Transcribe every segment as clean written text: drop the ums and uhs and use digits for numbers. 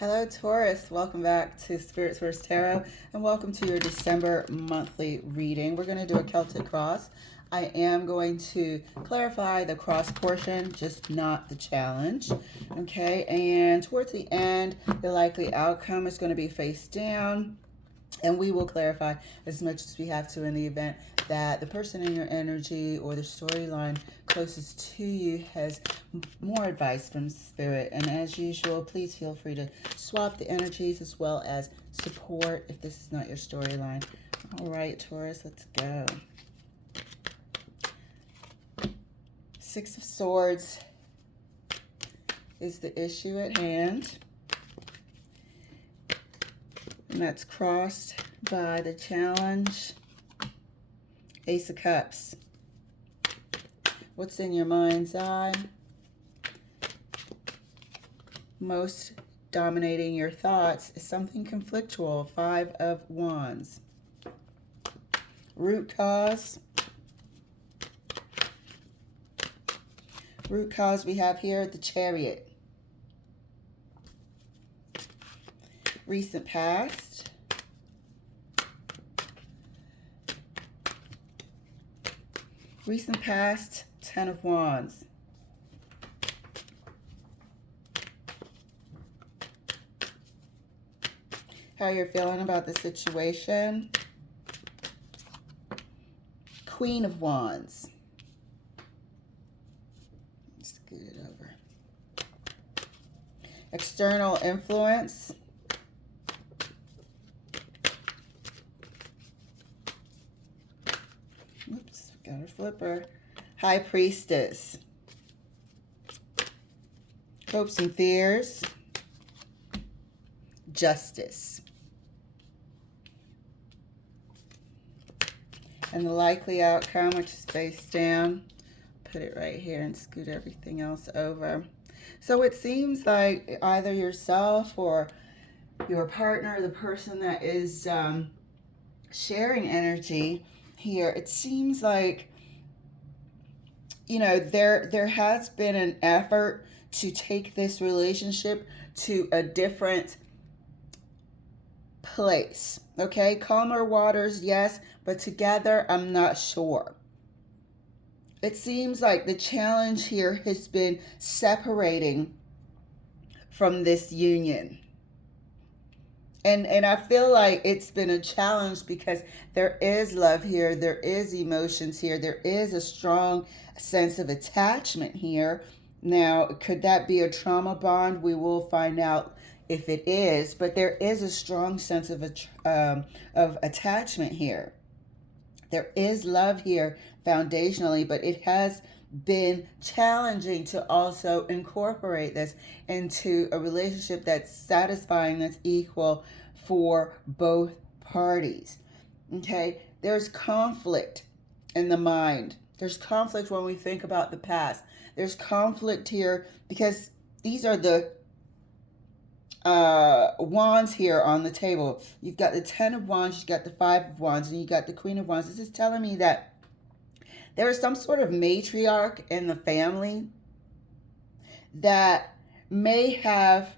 Hello Taurus, welcome back to Spirit Source Tarot and welcome to your December monthly reading. We're going to do a Celtic cross. I am going to clarify the cross portion, just not the challenge. Okay, and towards the end, the likely outcome is going to be face down. And we will clarify as much as we have to in the event that the person in your energy or the storyline closest to you has more advice from Spirit. And as usual, please feel free to swap the energies as well as support if this is not your storyline. All right, Taurus, let's go. Six of Swords is the issue at hand. And that's crossed by the challenge. Ace of Cups. What's in your mind's eye? Most dominating your thoughts is something conflictual. Five of Wands. Root cause. Root cause we have here the Chariot. Recent past. Recent past, Ten of Wands. How you're feeling about the situation. Queen of Wands. Scoot it over. External influence. Oops, got her flipper. High Priestess. Hopes and fears. Justice. And the likely outcome, which is face down. Put it right here and scoot everything else over. So it seems like either yourself or your partner, the person that is sharing energy here, it seems like, you know, there has been an effort to take this relationship to a different place. Okay, calmer waters, yes, but together, I'm not sure. It seems like the challenge here has been separating from this union. And I feel like it's been a challenge because there is love here, there is emotions here, there is a strong sense of attachment here. Now, could that be a trauma bond? We will find out if it is, but there is a strong sense of attachment here. There is love here foundationally, but it has been challenging to also incorporate this into a relationship that's satisfying, that's equal for both parties. Okay, there's conflict in the mind. There's conflict when we think about the past. There's conflict here because these are the wands here on the table. You've got the Ten of Wands, you've got the Five of Wands, and you got the Queen of Wands. This is telling me that there is some sort of matriarch in the family that may have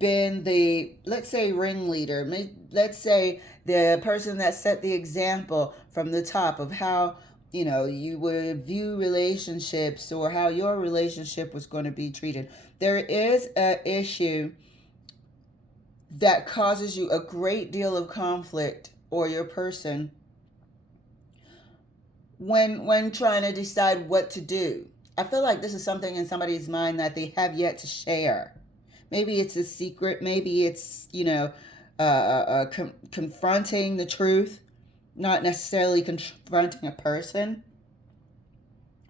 been the, let's say, ringleader. Let's say the person that set the example from the top of how, you know, you would view relationships or how your relationship was going to be treated. There is an issue that causes you a great deal of conflict, or your person, when trying to decide what to do. I feel like this is something in somebody's mind that they have yet to share. Maybe it's a secret. Maybe it's, you know, confronting the truth, not necessarily confronting a person.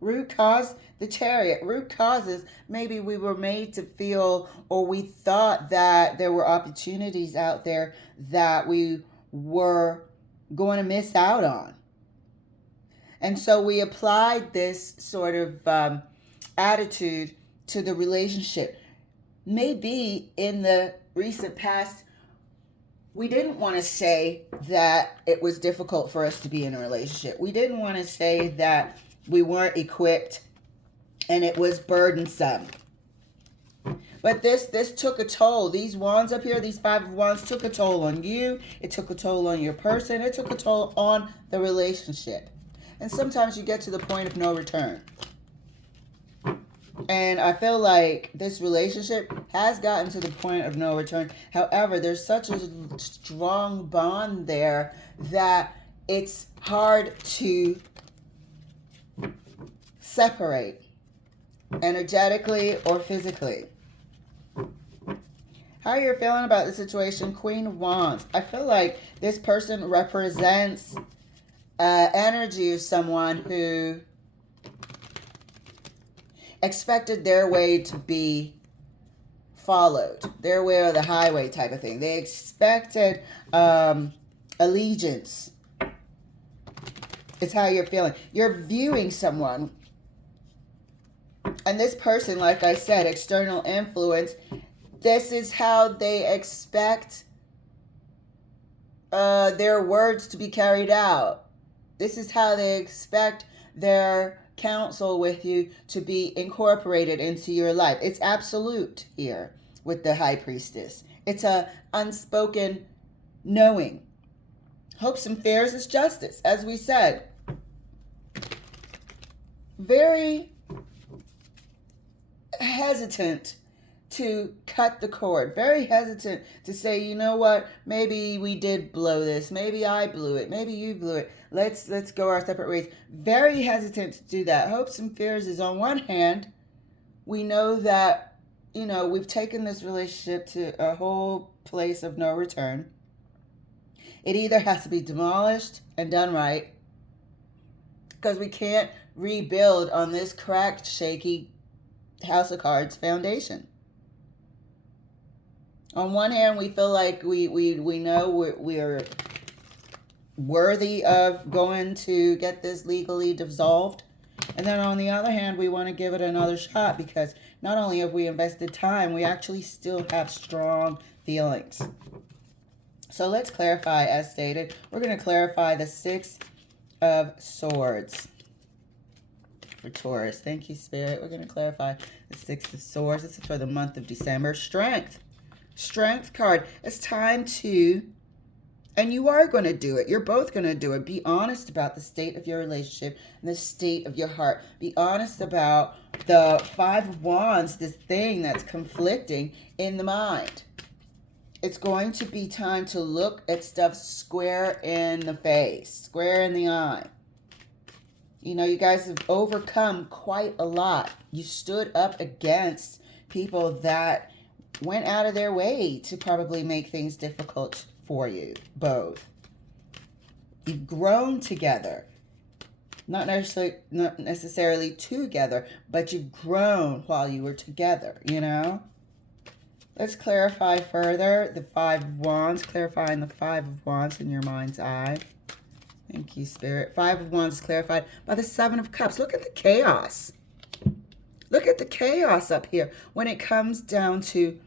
Root cause, the Chariot. Root causes, maybe we were made to feel, or we thought that there were opportunities out there that we were going to miss out on. And so we applied this sort of attitude to the relationship. Maybe in the recent past, we didn't want to say that it was difficult for us to be in a relationship. We didn't want to say that we weren't equipped and it was burdensome. But this took a toll. These wands up here, these 5 of wands, took a toll on you. It took a toll on your person. It took a toll on the relationship. And sometimes you get to the point of no return. And I feel like this relationship has gotten to the point of no return. However, there's such a strong bond there that it's hard to separate energetically or physically. How are you feeling about the situation? Queen of Wands. I feel like this person represents energy of someone who expected their way to be followed, their way or the highway type of thing. They expected allegiance. It's how you're feeling. You're viewing someone, and this person, like I said, external influence, this is how they expect their words to be carried out. This is how they expect their counsel with you to be incorporated into your life. It's absolute here with the High Priestess. It's a unspoken knowing. Hopes and fears is justice, as we said. Very hesitant to cut the cord. Very hesitant to say, you know what, maybe we did blow this. Maybe I blew it. Maybe you blew it. Let's go our separate ways. Very hesitant to do that. Hopes and fears is, on one hand, we know that, you know, we've taken this relationship to a whole place of no return. It either has to be demolished and done right, because we can't rebuild on this cracked, shaky House of Cards foundation. On one hand, we feel like we know we're worthy of going to get this legally dissolved. And then on the other hand, we want to give it another shot, because not only have we invested time, we actually still have strong feelings. So let's clarify, as stated. We're going to clarify the 6 of Swords for Taurus. Thank you, Spirit. We're going to clarify the 6 of Swords. This is for the month of December. Strength. Strength card. It's time to, and you are going to do it. You're both going to do it. Be honest about the state of your relationship and the state of your heart. Be honest about the 5 of Wands, this thing that's conflicting in the mind. It's going to be time to look at stuff square in the face, square in the eye. You know, you guys have overcome quite a lot. You stood up against people that went out of their way to probably make things difficult for you both. You've grown together. Not necessarily together, but you've grown while you were together, you know? Let's clarify further the 5 of Wands, clarifying the 5 of Wands in your mind's eye. Thank you, Spirit. 5 of Wands is clarified by the 7 of Cups. Look at the chaos. Look at the chaos up here when it comes down to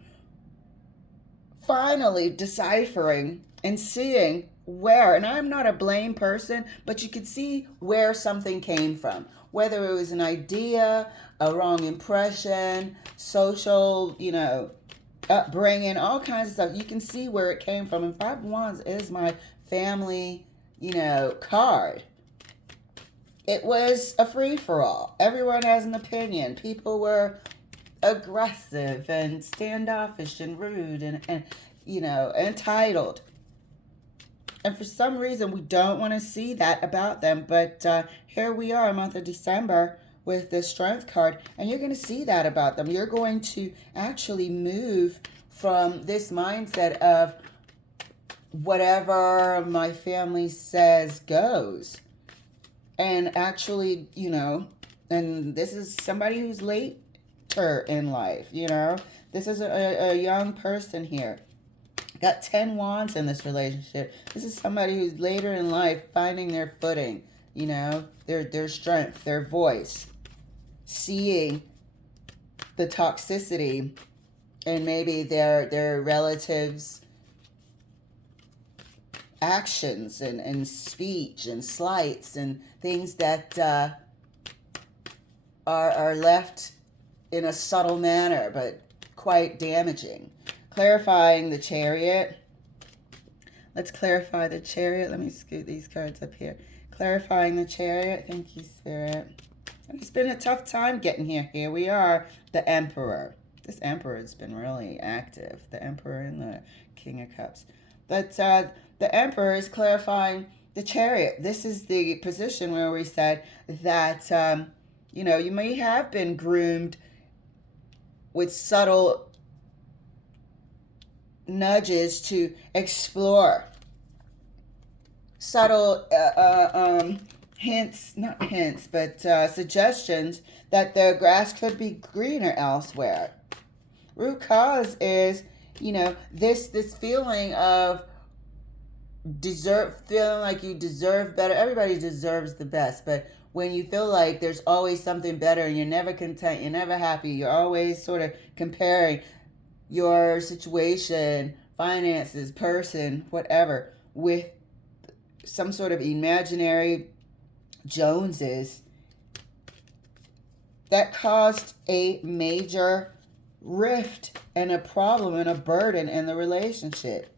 finally deciphering and seeing where, and I'm not a blame person, but you could see where something came from. Whether it was an idea, a wrong impression, social, you know, upbringing, all kinds of stuff. You can see where it came from. And 5 of Wands is my family, you know, card. It was a free-for-all. Everyone has an opinion. People were aggressive and standoffish and rude and you know, entitled. And for some reason, we don't want to see that about them. But here we are, month of December, with the Strength card. And you're going to see that about them. You're going to actually move from this mindset of whatever my family says goes. And actually, you know, and this is somebody who's later in life, you know. This is a young person here. Got 10 wands in this relationship. This is somebody who's later in life finding their footing, you know, their strength, their voice, seeing the toxicity and maybe their relatives' actions and speech and slights and things that are left in a subtle manner, but quite damaging. Clarifying the Chariot. Let's clarify the Chariot. Let me scoot these cards up here. Clarifying the Chariot. Thank you, Spirit. It's been a tough time getting here. Here we are, the Emperor. This Emperor has been really active. The Emperor and the King of Cups. But the Emperor is clarifying the Chariot. This is the position where we said that, you know, you may have been groomed with subtle nudges to explore. Subtle hints, not hints, but suggestions that the grass could be greener elsewhere. Root cause is, you know, this feeling of feeling like you deserve better. Everybody deserves the best, but when you feel like there's always something better and you're never content, you're never happy, you're always sort of comparing your situation, finances, person, whatever, with some sort of imaginary Joneses, that caused a major rift and a problem and a burden in the relationship.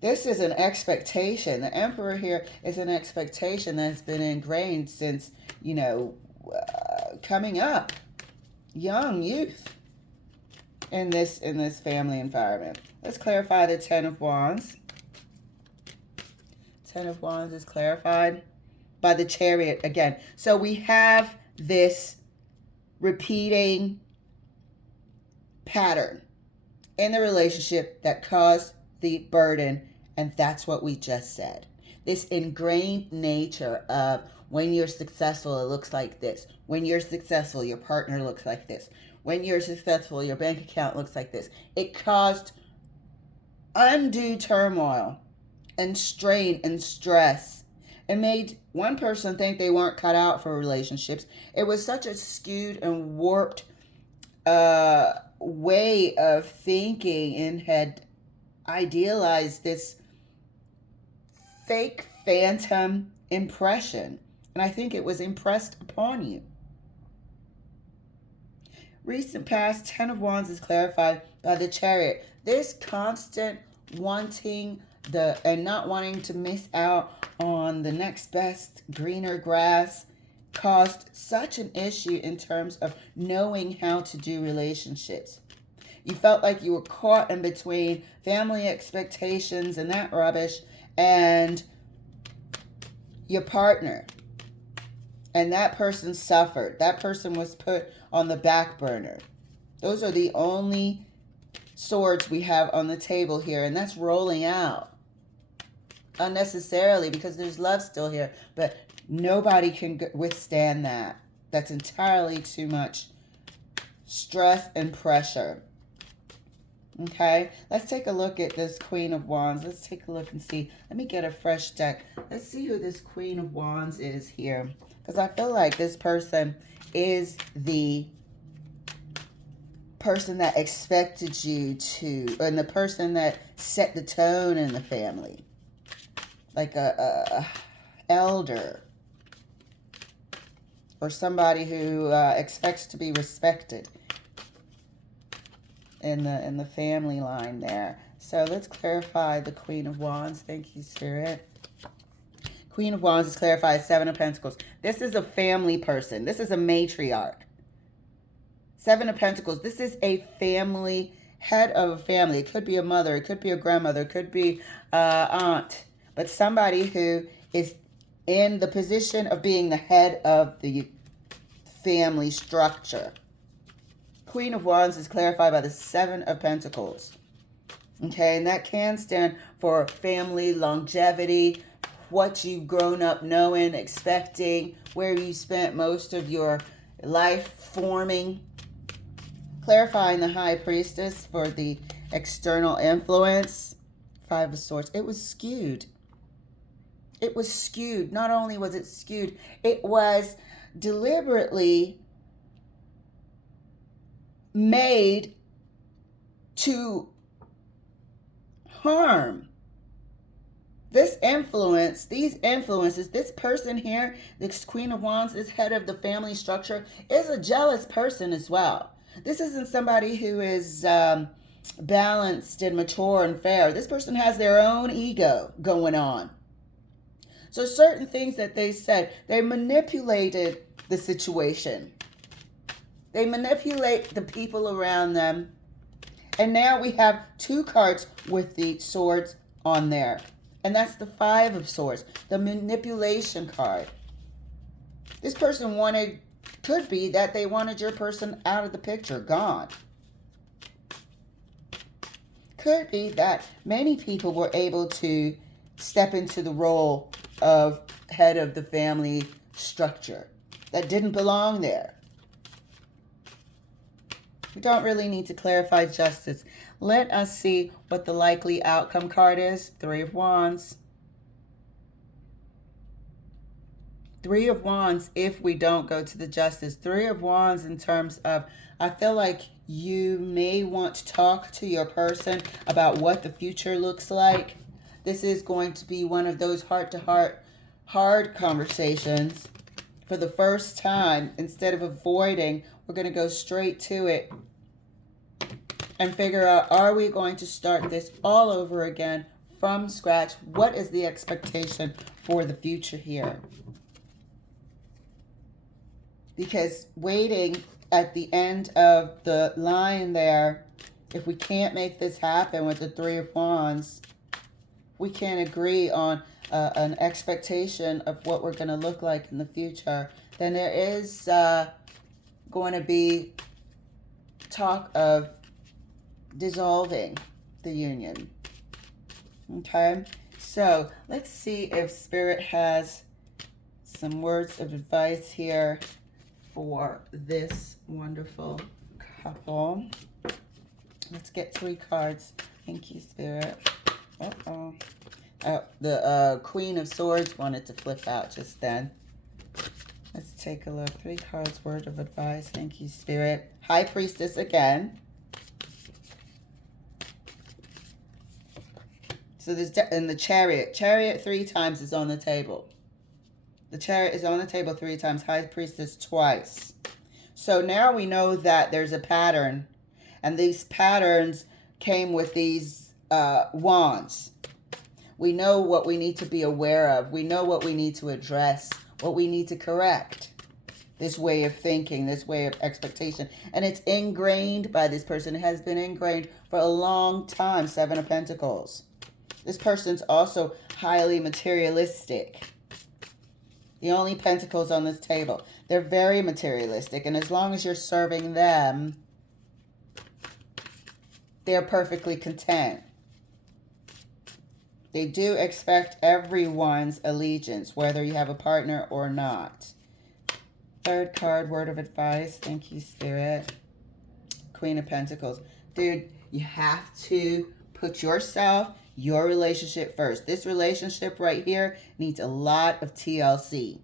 This is an expectation. The Emperor here is an expectation that's been ingrained since, you know, coming up, young youth in this family environment. Let's clarify the Ten of Wands. Ten of Wands is clarified by the Chariot again. So we have this repeating pattern in the relationship that caused the burden, and that's what we just said. This ingrained nature of when you're successful, it looks like this. When you're successful, your partner looks like this. When you're successful, your bank account looks like this. It caused undue turmoil and strain and stress. It made one person think they weren't cut out for relationships. It was such a skewed and warped way of thinking, and had idealized this fake phantom impression. And I think it was impressed upon you. Recent past, Ten of Wands is clarified by the Chariot. This constant wanting and not wanting to miss out on the next best greener grass caused such an issue in terms of knowing how to do relationships. You felt like you were caught in between family expectations and that rubbish and your partner. And that person suffered. That person was put on the back burner. Those are the only swords we have on the table here, and that's rolling out unnecessarily because there's love still here, but nobody can withstand that. That's entirely too much stress and pressure. Okay, let's take a look at this Queen of Wands. Let's take a look and see. Let me get a fresh deck. Let's see who this Queen of Wands is here, because I feel like this person is the person that expected you to, and the person that set the tone in the family, like a elder or somebody who expects to be respected in the family line there. So let's clarify the Queen of Wands. Thank you, Spirit. Queen of Wands is clarified, Seven of Pentacles. This is a family person. This is a matriarch. Seven of Pentacles. This is a family, head of a family. It could be a mother. It could be a grandmother. It could be aunt. But somebody who is in the position of being the head of the family structure. Queen of Wands is clarified by the Seven of Pentacles. Okay, and that can stand for family, longevity, what you've grown up knowing, expecting, where you spent most of your life forming. Clarifying the High Priestess for the external influence. Five of Swords. It was skewed. It was skewed. Not only was it skewed, it was deliberately made to harm This influence, these influences, this person here, this Queen of Wands, this head of the family structure, is a jealous person as well. This isn't somebody who is balanced and mature and fair. This person has their own ego going on. So certain things that they said, they manipulated the situation. They manipulate the people around them. And now we have two cards with the swords on there. And that's the Five of Swords, the manipulation card. This person could be that they wanted your person out of the picture, gone. Could be that many people were able to step into the role of head of the family structure that didn't belong there. We don't really need to clarify justice. Let us see what the likely outcome card is. Three of Wands. Three of Wands if we don't go to the justice. Three of Wands in terms of, I feel like you may want to talk to your person about what the future looks like. This is going to be one of those heart-to-heart, hard conversations. For the first time, instead of avoiding, we're going to go straight to it and figure out, are we going to start this all over again from scratch? What is the expectation for the future here? Because waiting at the end of the line there, if we can't make this happen with the Three of Wands, we can't agree on an expectation of what we're going to look like in the future, then there is going to be talk of dissolving the union. Okay, so let's see if Spirit has some words of advice here for this wonderful couple. Let's get 3 cards. Thank you, Spirit. Uh-oh. The Queen of Swords wanted to flip out just then. Let's take a look. 3 cards, word of advice. Thank you, Spirit. High Priestess again. So there's in the Chariot. Chariot 3 times is on the table. The Chariot is on the table 3 times. High Priestess twice. So now we know that there's a pattern. And these patterns came with these wands. We know what we need to be aware of. We know what we need to address, what we need to correct. This way of thinking, this way of expectation. And it's ingrained by this person. It has been ingrained for a long time. 7 of Pentacles. This person's also highly materialistic. The only pentacles on this table. They're very materialistic. And as long as you're serving them, they're perfectly content. They do expect everyone's allegiance, whether you have a partner or not. 3rd card, word of advice. Thank you, Spirit. Queen of Pentacles. Dude, you have to put yourself, your relationship first. This relationship right here needs a lot of TLC.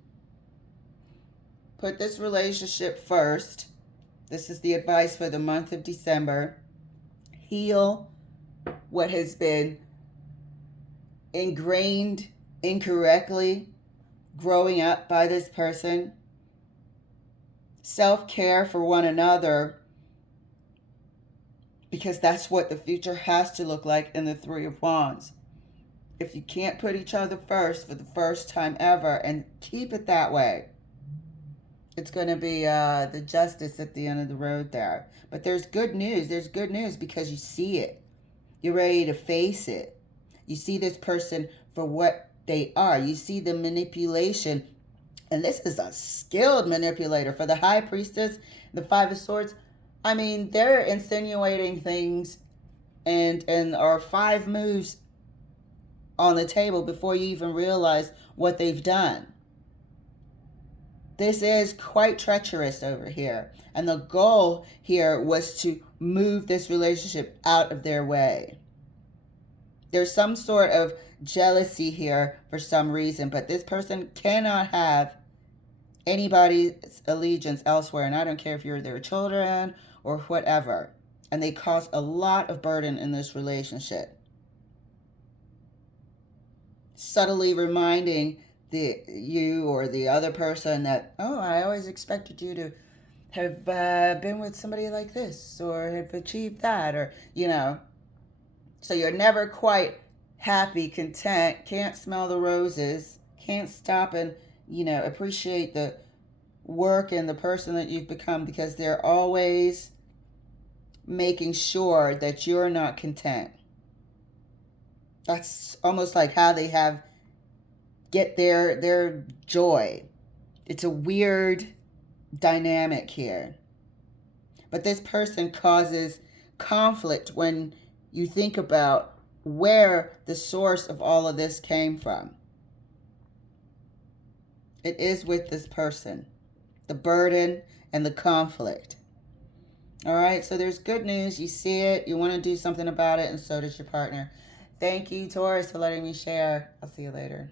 Put this relationship first. This is the advice for the month of December. Heal what has been ingrained incorrectly growing up by this person. Self-care for one another, because that's what the future has to look like in the 3 of Wands. If you can't put each other first for the first time ever and keep it that way, it's going to be the justice at the end of the road there. But there's good news. There's good news because you see it. You're ready to face it. You see this person for what they are. You see the manipulation. And this is a skilled manipulator. For the High Priestess, the 5 of Swords, I mean, they're insinuating things and are 5 moves on the table before you even realize what they've done. This is quite treacherous over here. And the goal here was to move this relationship out of their way. There's some sort of jealousy here for some reason, but this person cannot have anybody's allegiance elsewhere. And I don't care if you're their children or whatever. And they cause a lot of burden in this relationship. subtly reminding you or the other person that, oh, I always expected you to have been with somebody like this or have achieved that, or, so you're never quite happy, content, can't smell the roses, can't stop and, appreciate the work and the person that you've become, because they're always making sure that you're not content. That's almost like how they get their joy. It's a weird dynamic here. But this person causes conflict when you think about where the source of all of this came from. It is with this person, the burden and the conflict. All right, so there's good news. You see it, you want to do something about it, and so does your partner. Thank you, Taurus, for letting me share. I'll see you later.